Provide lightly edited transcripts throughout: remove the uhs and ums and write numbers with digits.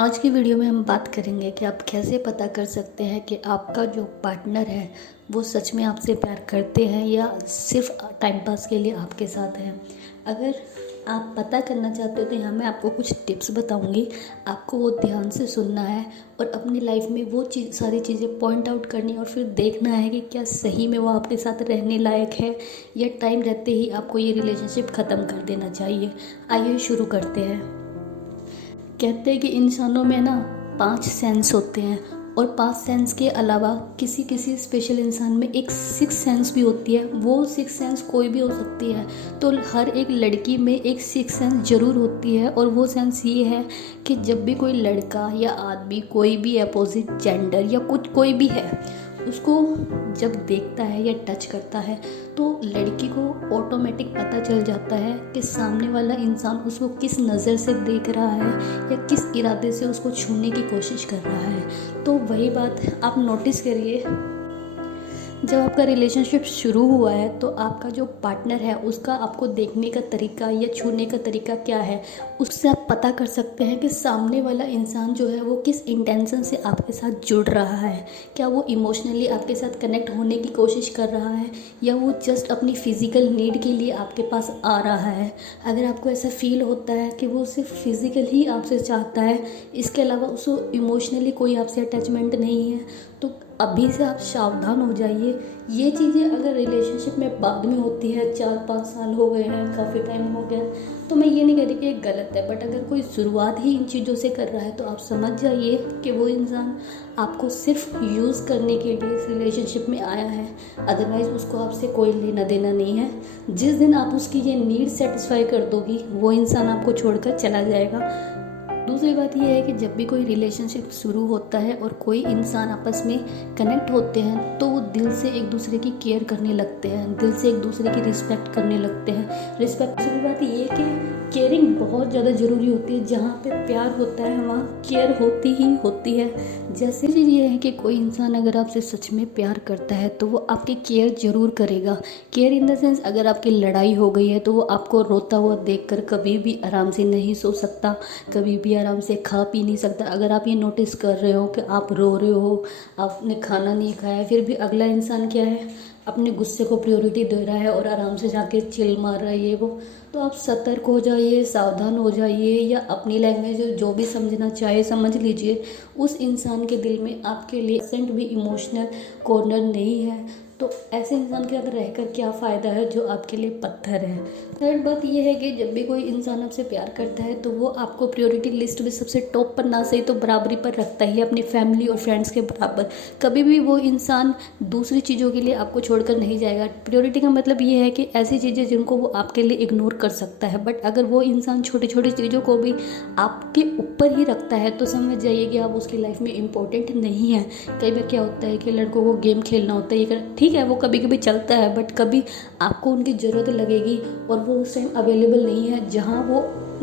आज की वीडियो में हम बात करेंगे कि आप कैसे पता कर सकते हैं कि आपका जो पार्टनर है वो सच में आपसे प्यार करते हैं या सिर्फ टाइम पास के लिए आपके साथ हैं। अगर आप पता करना चाहते हो तो यहाँ मैं आपको कुछ टिप्स बताऊंगी। आपको वो ध्यान से सुनना है और अपनी लाइफ में वो सारी चीज़ें पॉइंट आउट करनी है और फिर देखना है कि क्या सही में वो आपके साथ रहने लायक है या टाइम रहते ही आपको ये रिलेशनशिप ख़त्म कर देना चाहिए। आइए शुरू करते हैं। कहते हैं कि इंसानों में ना 5 सेंस होते हैं और 5 सेंस के अलावा किसी किसी स्पेशल इंसान में एक 6 सेंस भी होती है। वो 6 सेंस कोई भी हो सकती है। तो हर एक लड़की में एक 6 सेंस ज़रूर होती है और वो सेंस ये है कि जब भी कोई लड़का या आदमी कोई भी अपोजिट जेंडर या कुछ कोई भी है उसको जब देखता है या टच करता है तो लड़की को ऑटोमेटिक पता चल जाता है कि सामने वाला इंसान उसको किस नज़र से देख रहा है या किस इरादे से उसको छूने की कोशिश कर रहा है। तो वही बात आप नोटिस करिए, जब आपका रिलेशनशिप शुरू हुआ है तो आपका जो पार्टनर है उसका आपको देखने का तरीका या छूने का तरीका क्या है, उससे आप पता कर सकते हैं कि सामने वाला इंसान जो है वो किस इंटेंशन से आपके साथ जुड़ रहा है। क्या वो इमोशनली आपके साथ कनेक्ट होने की कोशिश कर रहा है या वो जस्ट अपनी फ़िज़िकल नीड के लिए आपके पास आ रहा है। अगर आपको ऐसा फील होता है कि वो सिर्फ फिज़िकल ही आपसे चाहता है, इसके अलावा उसको इमोशनली कोई आपसे अटैचमेंट नहीं है, तो अभी से आप सावधान हो जाइए। ये चीज़ें अगर रिलेशनशिप में बाद में होती है, 4-5 साल हो गए हैं, काफ़ी टाइम हो गया, तो मैं ये नहीं कह रही कि ये गलत है, बट अगर कोई शुरुआत ही इन चीज़ों से कर रहा है तो आप समझ जाइए कि वो इंसान आपको सिर्फ यूज़ करने के लिए इस रिलेशनशिप में आया है। अदरवाइज़ उसको आपसे कोई लेना देना नहीं है। जिस दिन आप उसकी ये नीड सेटिस्फाई कर दोगी वो इंसान आपको छोड़कर चला जाएगा। दूसरी बात यह है कि जब भी कोई रिलेशनशिप शुरू होता है और कोई इंसान आपस में कनेक्ट होते हैं तो वो दिल से एक दूसरे की केयर करने लगते हैं, दिल से एक दूसरे की रिस्पेक्ट करने लगते हैं। रिस्पेक्ट की बात ये है कि केयरिंग बहुत ज़्यादा ज़रूरी होती है। जहाँ पे प्यार होता है वहाँ केयर होती ही होती है। जैसे चीज़ ये है कि कोई इंसान अगर आपसे सच में प्यार करता है तो वो आपकी केयर ज़रूर करेगा। केयर इन द सेंस, अगर आपकी लड़ाई हो गई है तो वो आपको रोता हुआ देखकर कभी भी आराम से नहीं सो सकता, कभी भी आराम से खा पी नहीं सकता। अगर आप ये नोटिस कर रहे हो कि आप रो रहे हो, आपने खाना नहीं खाया, फिर भी अगला इंसान क्या है, अपने गुस्से को प्रायोरिटी दे रहा है और आराम से जाके चिल मार रहा है ये वो, तो आप सतर्क हो जाइए, सावधान हो जाइए, या अपनी लैंग्वेज जो भी समझना चाहे समझ लीजिए। उस इंसान के दिल में आपके लिए % भी इमोशनल कॉर्नर नहीं है। तो ऐसे इंसान के साथ रहकर क्या फ़ायदा है जो आपके लिए पत्थर है। थर्ड बात यह है कि जब भी कोई इंसान आपसे प्यार करता है तो वो आपको प्रायोरिटी लिस्ट में सबसे टॉप पर ना सही तो बराबरी पर रखता ही है, अपनी फैमिली और फ्रेंड्स के बराबर। कभी भी वो इंसान दूसरी चीज़ों के लिए आपको छोड़कर नहीं जाएगा। प्रायोरिटी का मतलब ये है कि ऐसी चीज़ें जिनको वो आपके लिए इग्नोर कर सकता है, बट अगर वो इंसान छोटी छोटी चीज़ों को भी आपके ऊपर ही रखता है तो समझ जाइए कि आप उसकी लाइफ में इम्पोर्टेंट नहीं है। कई बार क्या होता है कि लड़कों को गेम खेलना होता है, ये ठीक है, वो कभी कभी चलता है, बट कभी आपको उनकी ज़रूरत लगेगी और वो उस टाइम अवेलेबल नहीं है,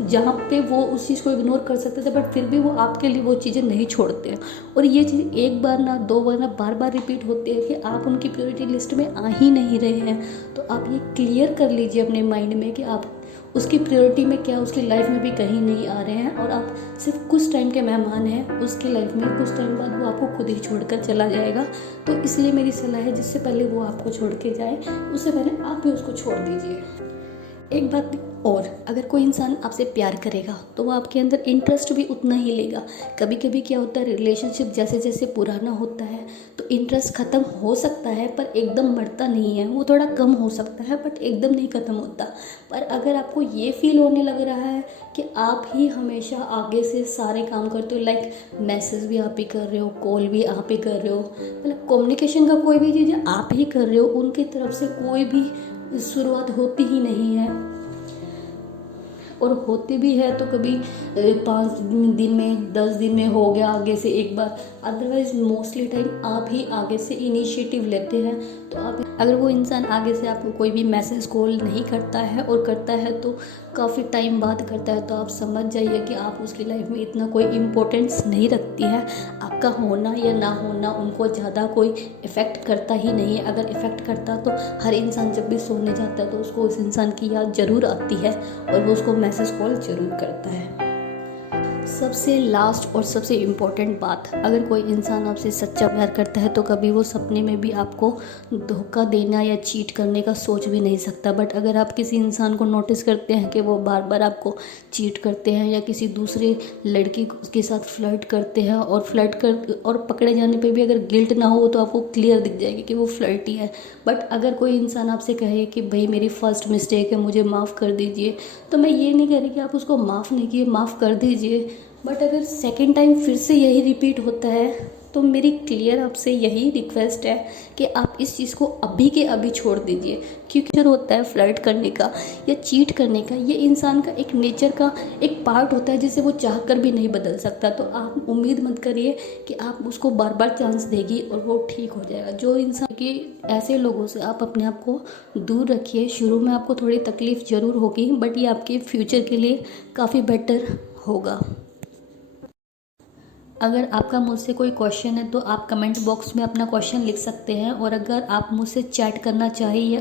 जहाँ पे वो उस चीज़ को इग्नोर कर सकते थे, बट फिर भी वो आपके लिए वो चीज़ें नहीं छोड़ते हैं। और ये चीज़ एक बार ना, 2 बार ना, बार बार रिपीट होती है कि आप उनकी प्रायोरिटी लिस्ट में आ ही नहीं रहे हैं। तो आप ये क्लियर कर लीजिए अपने माइंड में कि आप उसकी प्रायोरिटी में क्या उसकी लाइफ में भी कहीं नहीं आ रहे हैं और आप सिर्फ कुछ टाइम के मेहमान हैं उसकी लाइफ में। कुछ टाइम बाद वो आपको खुद ही छोड़कर चला जाएगा। तो इसलिए मेरी सलाह है, जिससे पहले वो आपको छोड़ के जाए उससे पहले आप भी उसको छोड़ दीजिए। एक बात और, अगर कोई इंसान आपसे प्यार करेगा तो वो आपके अंदर इंटरेस्ट भी उतना ही लेगा। कभी कभी क्या होता है, रिलेशनशिप जैसे जैसे पुराना होता है तो इंटरेस्ट ख़त्म हो सकता है पर एकदम मरता नहीं है। वो थोड़ा कम हो सकता है बट एकदम नहीं ख़त्म होता। पर अगर आपको ये फील होने लग रहा है कि आप ही हमेशा आगे से सारे काम करते हो, लाइक मैसेज भी आप ही कर रहे हो, कॉल भी आप ही कर रहे हो, मतलब कम्युनिकेशन का कोई भी चीज़ आप ही कर रहे हो, उनकी तरफ से कोई भी शुरुआत होती ही नहीं है, और होती भी है तो कभी 5 दिन में, 10 दिन में हो गया आगे से एक बार। अदरवाइज मोस्टली टाइम आप ही आगे से इनिशिएटिव लेते हैं। तो आप, अगर वो इंसान आगे से आपको कोई भी मैसेज कॉल नहीं करता है और करता है तो काफ़ी टाइम बाद करता है, तो आप समझ जाइए कि आप उसकी लाइफ में इतना कोई इम्पोर्टेंस नहीं रखती है। आपका होना या ना होना उनको ज़्यादा कोई इफ़ेक्ट करता ही नहीं है। अगर इफ़ेक्ट करता तो हर इंसान जब भी सोने जाता है तो उसको उस इंसान की याद ज़रूर आती है और वो उसको मैसेज कॉल ज़रूर करता है। सबसे लास्ट और सबसे इम्पोर्टेंट बात, अगर कोई इंसान आपसे सच्चा प्यार करता है तो कभी वो सपने में भी आपको धोखा देना या चीट करने का सोच भी नहीं सकता। बट अगर आप किसी इंसान को नोटिस करते हैं कि वो बार बार आपको चीट करते हैं या किसी दूसरे लड़की के साथ फ्लर्ट करते हैं और पकड़े जाने पे भी अगर गिल्ट ना हो तो आपको क्लियर दिख जाएगी कि वो फ्लर्टी है। बट अगर कोई इंसान आपसे कहे कि भाई मेरी फ़र्स्ट मिस्टेक है, मुझे माफ़ कर दीजिए, तो मैं ये नहीं कह रही कि आप उसको माफ़ नहीं किए, माफ़ कर दीजिए। बट अगर सेकेंड टाइम फिर से यही रिपीट होता है तो मेरी क्लियर आपसे यही रिक्वेस्ट है कि आप इस चीज़ को अभी के अभी छोड़ दीजिए। क्योंकि जो होता है फ्लर्ट करने का या चीट करने का, ये इंसान का एक नेचर का एक पार्ट होता है जिसे वो चाह कर भी नहीं बदल सकता। तो आप उम्मीद मत करिए कि आप उसको बार बार चांस देगी और वो ठीक हो जाएगा। जो इंसान के ऐसे लोगों से आप अपने आप को दूर रखिए। शुरू में आपको थोड़ी तकलीफ़ ज़रूर होगी बट ये आपके फ्यूचर के लिए काफ़ी बेटर होगा। अगर आपका मुझसे कोई क्वेश्चन है तो आप कमेंट बॉक्स में अपना क्वेश्चन लिख सकते हैं, और अगर आप मुझसे चैट करना चाहिए या